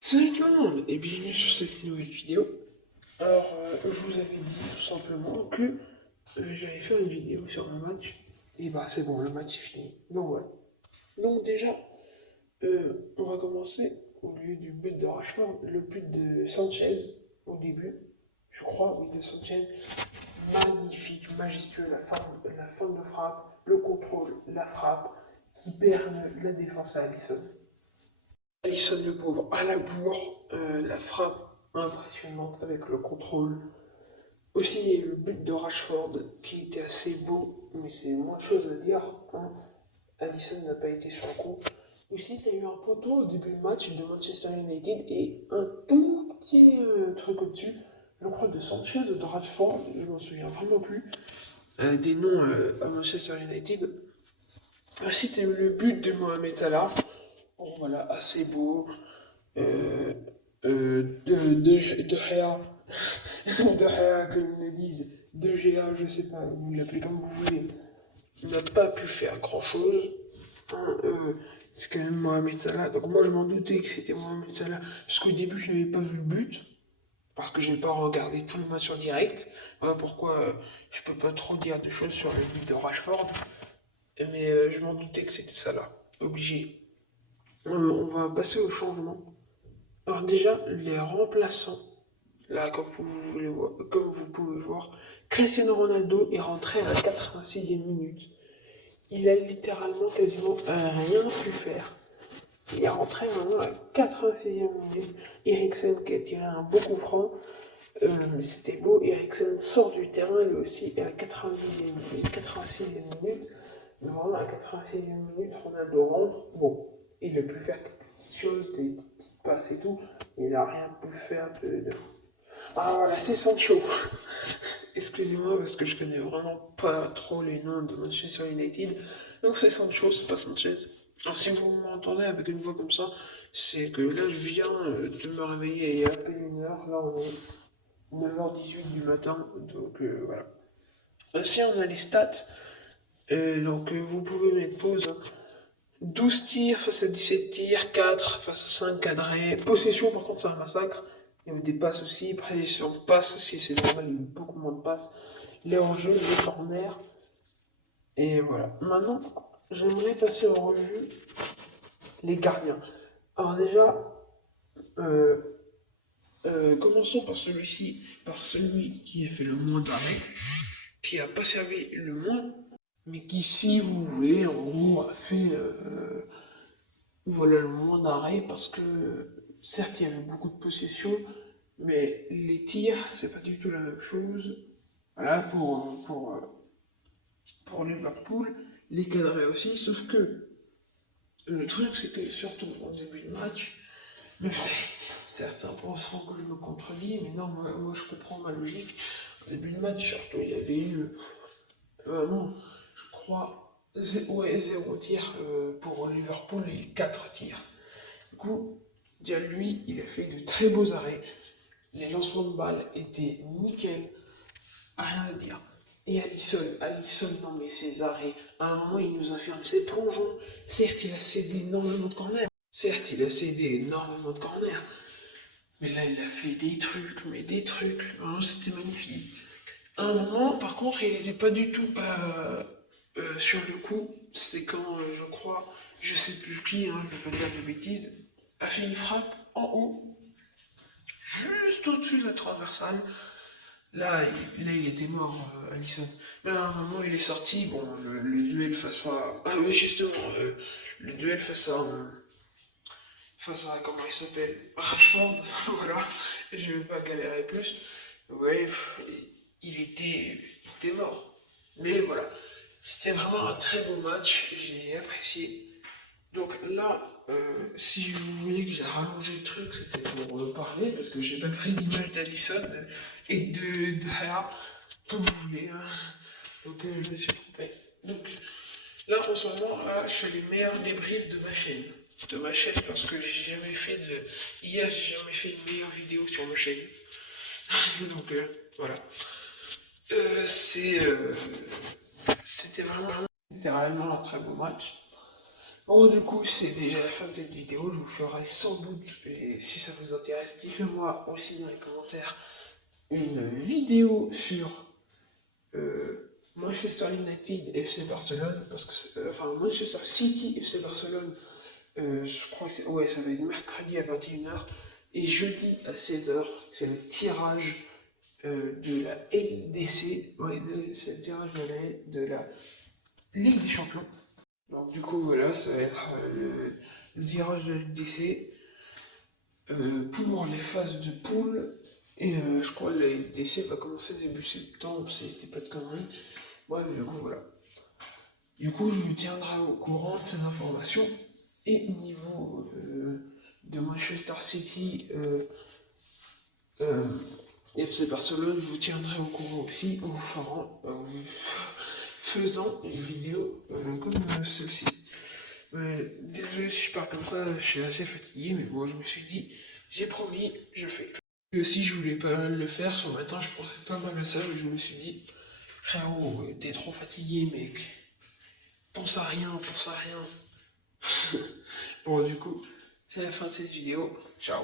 Salut tout le monde et bienvenue sur cette nouvelle vidéo. Alors, je vous avais dit tout simplement que j'allais faire une vidéo sur un match. Et bah c'est bon, le match est fini. Donc voilà. Donc déjà, on va commencer au lieu du but de Rashford, le but de Sanchez au début. Je crois, oui, de Sanchez. Magnifique, majestueux, la forme de frappe, le contrôle, la frappe, qui berne la défense à Alisson. Alisson le pauvre à la bourre, la frappe impressionnante avec le contrôle. Aussi le but de Rashford qui était assez beau, mais c'est moins de choses à dire. Hein. Alisson n'a pas été sur le coup. Aussi, tu as eu un poteau au début du match de Manchester United et un tout petit truc au-dessus, je crois de Sanchez ou de Rashford, je m'en souviens vraiment plus, des noms à Manchester United. Aussi, tu as eu le but de Mohamed Salah. Bon, voilà, assez beau. euh, de Gea, de Gea, comme ils le disent, de Gea, je sais pas, vous l'appelez comme vous voulez, il n'a pas pu faire grand chose. Hein, c'est quand même Mohamed Salah, donc moi je m'en doutais que c'était Mohamed Salah, parce qu'au début je n'avais pas vu le but, parce que je n'ai pas regardé tout le match en direct. Voilà pourquoi je peux pas trop dire de choses sur le but de Rashford, mais je m'en doutais que c'était Salah, obligé. On va passer au changement. Alors déjà, les remplaçants, là, comme vous pouvez voir, Cristiano Ronaldo est rentré à la 86e minute. Il a littéralement quasiment rien pu faire. Il est rentré maintenant à la 86e minute. Eriksen qui a tiré un beau coup franc, mais c'était beau. Eriksen sort du terrain lui aussi à la 90e minute. 86e minute. Mais vraiment à la 86e minute, Ronaldo rentre. Bon, il a pu faire des petites choses, des petites passes et tout. Mais il n'a rien pu faire de. Ah voilà, c'est Sancho. Excusez-moi parce que je connais vraiment pas trop les noms de Manchester United. Donc c'est Sancho, c'est pas Sanchez. Alors si vous m'entendez avec une voix comme ça, c'est que là je viens de me réveiller il y a à peine une heure. Là on est 9h18 du matin. Donc voilà. Aussi on a les stats. Donc vous pouvez mettre pause. Hein. 12 tirs face à 17 tirs, 4 face à 5 cadrés. Possession par contre c'est un massacre. Il y a des passes aussi, précision de passes aussi, c'est normal, il y a eu beaucoup moins de passes. Les hors-jeux, les corners. Et voilà. Maintenant, j'aimerais passer en revue les gardiens. Alors déjà, euh, commençons par celui-ci, par celui qui a fait le moins d'arrêt, qui a pas servi le moins, mais qui, si vous voulez, en gros, a fait voilà le moins d'arrêt parce que certes il y avait beaucoup de possession, mais les tirs, c'est pas du tout la même chose. Voilà, pour Liverpool, les cadrer aussi, sauf que le truc, c'est que surtout en début de match, même si certains penseront que je me contredis, mais non, moi je comprends ma logique. Au début de match, surtout, il y avait eu vraiment, je crois, ouais, 0 tir pour Liverpool et 4 tirs. Du coup, déjà lui, il a fait de très beaux arrêts. Les lancements de balles étaient nickel, rien à dire. Et Alisson, non mais ses arrêts, à un moment il nous a fait un de ses plongeons. Certes, il a cédé énormément de corners. Certes, il a cédé énormément de corners. Mais là, il a fait des trucs, mais des trucs. Vraiment, c'était magnifique. À un moment, par contre, il n'était pas du tout sur le coup. C'est quand, je crois, je sais plus qui, hein, je ne vais pas dire de bêtises, a fait une frappe en haut, juste au-dessus de la transversale. Là, il était mort, Alisson. Mais à un moment, il est sorti. Bon, le duel face à. Ah oui, justement, le duel face à comment il s'appelle Rashford, voilà, je vais pas galérer plus. Ouais, il était mort. Mais voilà, c'était vraiment un très beau match, j'ai apprécié. Donc là, si vous voulez que j'ai rallongé le truc, c'était pour parler, parce que j'ai pas pris l'image d'Alison et de Haya, comme vous voulez. Hein. Donc je me suis trompé. Donc là, en ce moment, là, je fais les meilleurs débriefs de ma chaîne. De ma chaîne, parce que j'ai jamais fait de. Hier, j'ai jamais fait une meilleure vidéo sur ma chaîne. Donc voilà. Euh, c'est, euh, c'était vraiment, littéralement un très beau match. Bon, du coup, c'est déjà la fin de cette vidéo. Je vous ferai sans doute, et si ça vous intéresse, dites-moi aussi dans les commentaires une vidéo sur Manchester United FC Barcelone, parce que, enfin, Manchester City FC Barcelone, je crois que ouais, ça va être mercredi à 21h, et jeudi à 16h, c'est le tirage de la LDC, ouais, c'est le tirage de la Ligue des Champions. Donc du coup voilà, ça va être le tirage de la LDC pour les phases de poule. Et je crois que la LDC va commencer début septembre, si je dis pas de conneries. Bref, du coup voilà. Du coup, je vous tiendrai au courant de ces informations. Et au niveau de Manchester City, euh, FC Barcelone, je vous tiendrai au courant aussi en vous faisant une vidéo comme celle-ci. Désolé si je parle comme ça, je suis assez fatigué, mais bon, je me suis dit, j'ai promis, je fais. Et aussi, je voulais pas le faire ce matin, je pensais pas mal à ça, mais je me suis dit, frérot, t'es trop fatigué, mec. Pense à rien, pense à rien. Bon, du coup, c'est la fin de cette vidéo. Ciao.